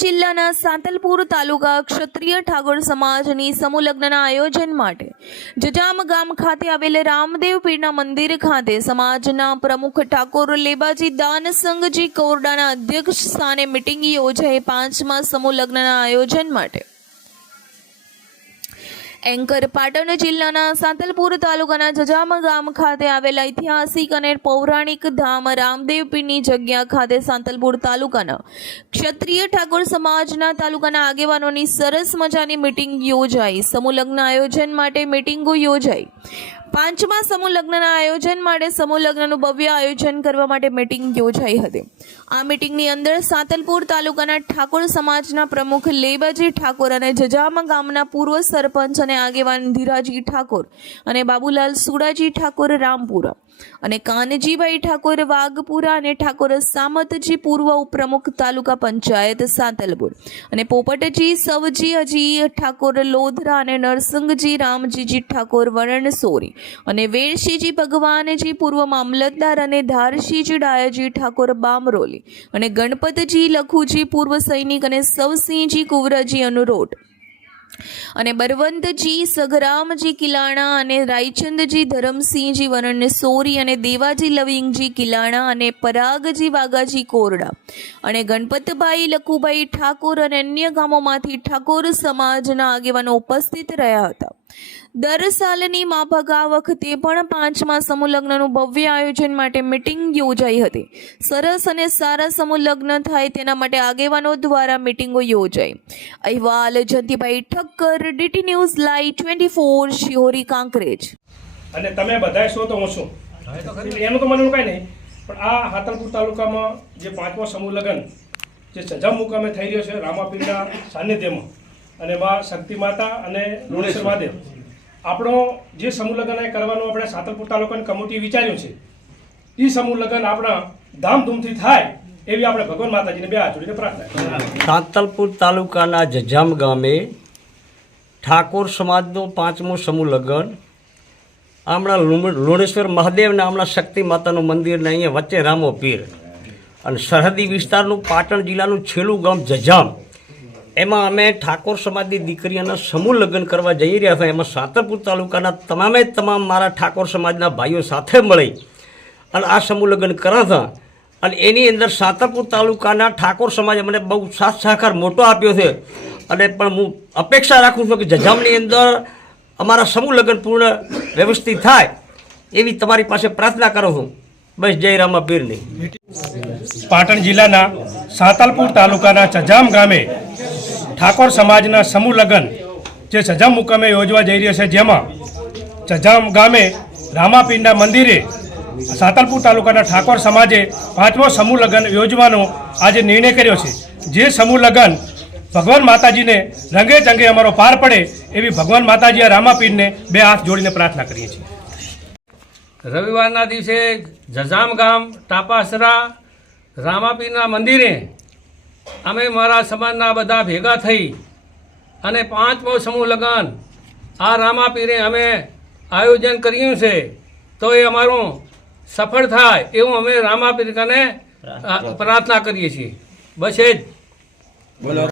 જિલ્લાના સાંતલપુર તાલુકા ક્ષત્રિય ઠાકોર સમાજની સમૂહ લગ્નના આયોજન માટે જજામ ગામ ખાતે આવેલ રામદેવ પીરના મંદિર ખાતે સમાજના પ્રમુખ ઠાકોર લેબાજી દાનસંગજી કોરડાના અધ્યક્ષ સ્થાને મીટિંગ યોજાઈ 5મા સમૂહ લગ્નના આયોજન માટે એન્કર પાટણ જિલ્લાના સાંતલપુર તાલુકાના જજામ ગામ ખાતે આવેલા ઐતિહાસિક અને પૌરાણિક ધામ રામદેવ પીરની જગ્યા ખાતે સાંતલપુર તાલુકાના ક્ષત્રિય ઠાકોર સમાજના તાલુકાના આગેવાનોની સરસ મજાની મીટિંગ યોજાઈ સમૂહ લગ્ન આયોજન માટે મીટિંગો યોજાઈ 5મા સમૂહ લગ્નના આયોજન માટે સમૂહ લગ્નનું ભવ્ય આયોજન કરવા માટે મીટિંગ યોજાઈ હતી। આ મીટિંગની અંદર સાંતલપુર તાલુકાના ઠાકોર સમાજના પ્રમુખ લેબાજી ઠાકોર અને જજામ ગામના પૂર્વ સરપંચ અને આગેવાન ધીરાજી ઠાકોર અને બાબુલાલ સુડાજી ઠાકોર રામપુરા અને કાનજીભાઈ ઠાકોર વાઘપુરા અને ઠાકોર સામતજી પૂર્વ ઉપપ્રમુખ તાલુકા પંચાયત સાંતલપુર અને પોપટજી સવજી અજી ઠાકોર લોધરા અને નરસિંહજી રામજીજી ઠાકોર વરણસોરી અને વેરશીજી ભગવાનજી પૂર્વ મામલતદાર અને ધારશીજી ડાયાજી ઠાકોર બામરોલી અને ગણપતજી લખુજી પૂર્વ સૈનિક અને સવસિંહજી કુંવરાજી અનુરોટ અને બરવંતજી સગરામજી કિલાણા અને રાયચંદજી ધરમસિંહજી વરણસોરી અને દેવાજી લવિંગજી કિલાણા અને પરાગજી વાઘાજી કોરડા અને ગણપતભાઈ લખુભાઈ ઠાકોર અને અન્ય ગામોમાંથી ઠાકોર સમાજના આગેવાનો ઉપસ્થિત રહ્યા હતા। દર સાલની માફક આ વખતે પણ 5મા સમૂહ લગ્નનું ભવ્ય આયોજન માટે મીટિંગ યોજાઈ હતી। સરસ અને સારા સમૂહ લગ્ન થાય તેના માટે આગેવાનો દ્વારા મીટિંગો યોજાઈ। અહેવાલ Jayantibhai Thakkar, DT news live 24 Shihori Kankrej. અને તમે બધા છો તો હું છું એનું તો મને કાંઈ નહીં, પણ આ સાંતલપુર તાલુકામાં જે 5મો સમૂહ લગ્ન જે જજામ મુકામે થઈ રહ્યો છે રામાપીરના સાનિધ્યમાં અને માં શક્તિ માતા અને લુણેશ્વર મહાદેવ, આપણો જે સમૂહ લગ્ન કરવાનું આપણે સાંતલપુર તાલુકાની કમિટી વિચાર્યું છે એ સમૂહ લગ્ન આપણા ધામધૂમથી થાય એવી આપણે ભગવાન માતાજીને બે હાથ જોડીને પ્રાર્થના। સાંતલપુર તાલુકાના જજામ ગામે ઠાકોર સમાજનો 5મો સમૂહ લગ્ન હમણાં લુણેશ્વર મહાદેવના હમણાં શક્તિ માતાનું મંદિરને અહીંયા વચ્ચે રામો પીર અને સરહદી વિસ્તારનું પાટણ જિલ્લાનું છેલ્લું ગામ જજામ, એમાં અમે ઠાકોર સમાજની દીકરીઓના સમૂહ લગ્ન કરવા જઈ રહ્યા હતા। એમાં સાંતલપુર તાલુકાના તમામ મારા ઠાકોર સમાજના ભાઈઓ સાથે મળી અને આ સમૂહ લગ્ન કર્યા હતા અને એની અંદર સાંતલપુર તાલુકાના ઠાકોર સમાજે મને બહુ સાથ સહકાર મોટો આપ્યો છે અને પણ હું અપેક્ષા રાખું છું કે જજામની અંદર અમારા સમૂહ લગ્ન પૂર્ણ વ્યવસ્થિત થાય એવી તમારી પાસે પ્રાર્થના કરું છું। બસ જય રામા પીરની। પાટણ જિલ્લાના સાંતલપુર તાલુકાના જજામ ગામે ઠાકોર સમાજના સમૂહ લગ્ન જે જજામ મુકામે યોજવા જઈ રહ્યા છે, જેમાં જજામ ગામે રામાપીરના મંદિરે સાંતલપુર તાલુકાના ઠાકોર સમાજે 5મો સમૂહ લગ્ન યોજવાનો આજે નિર્ણય કર્યો છે। જે સમૂહ લગ્ન ભગવાન માતાજીને રંગે ચંગે અમારો પાર પડે એવી ભગવાન માતાજી આ રામાપીરને બે હાથ જોડીને પ્રાર્થના કરીએ છીએ। રવિવારના દિવસે જજામ ગામ તાપાસરા રામાપીરના મંદિરે અમે મારા સમાજના બધા ભેગા થઈ અને 5મો સમૂહ લગ્ન આ રામાપીરે અમે આયોજન કર્યું છે, તો એ અમારું સફળ થાય એવું અમે રામાપીર કને પ્રાર્થના કરીએ છીએ। બસ એ જ બોલો।